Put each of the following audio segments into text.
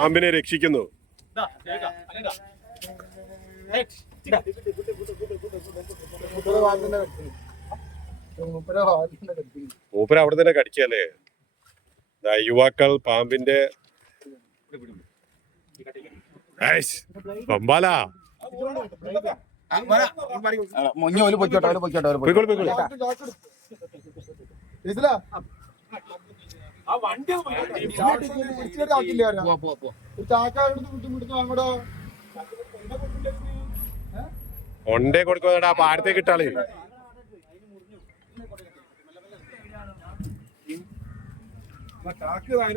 പാമ്പിനെ രക്ഷിക്കുന്നു. മൂപ്പര അവിടെ തന്നെ കടിക്കല്ലേ. യുവാക്കൾ പാമ്പിന്റെ പമ്പാല ഒണ്ടേ കൊടുക്കുന്നതാ പാടത്തേക്ക് കിട്ടാള്.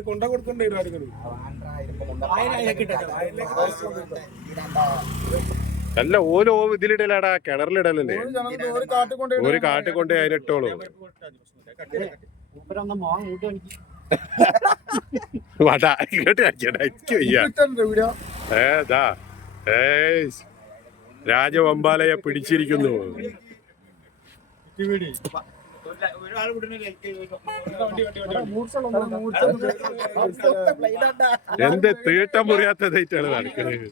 കൊണ്ട കൊടുക്കണ്ടേ അല്ല ഓരോ ഇതിലിടലാടാ, കിണറിലിടലല്ലേ. ഒരു കാട്ടിക്കൊണ്ട് അതിനിട്ടോളൂ. വടാ ഇങ്ങോട്ട് അടിച്ചടാ, എനിക്ക് വയ്യ. ഏതാ രാജവമ്പാലയെ പിടിച്ചിരിക്കുന്നു. എന്ത് തീട്ടം മുറിയാത്തതായിട്ടാണ് നടക്കുന്നത്.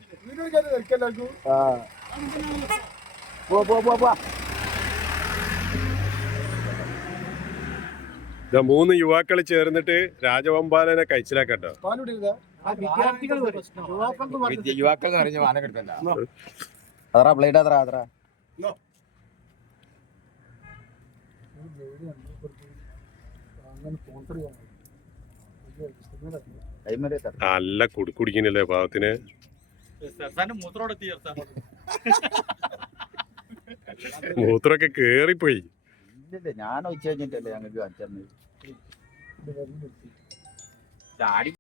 മൂന്ന് യുവാക്കൾ ചേർന്നിട്ട് രാജവമ്പാലനെ കഴിച്ചിലാക്കട്ടോ. യുവാക്കൾ അതറാ ബ്ലേഡ് അതറാ അതറാ നല്ല കുടിക്കുന്നില്ലേ പാവത്തിന്. മൂത്രമൊക്കെ കേറിപ്പോയി. ഞാൻ ഉച്ച കഴിഞ്ഞിട്ടല്ലേ ഞങ്ങൾക്ക്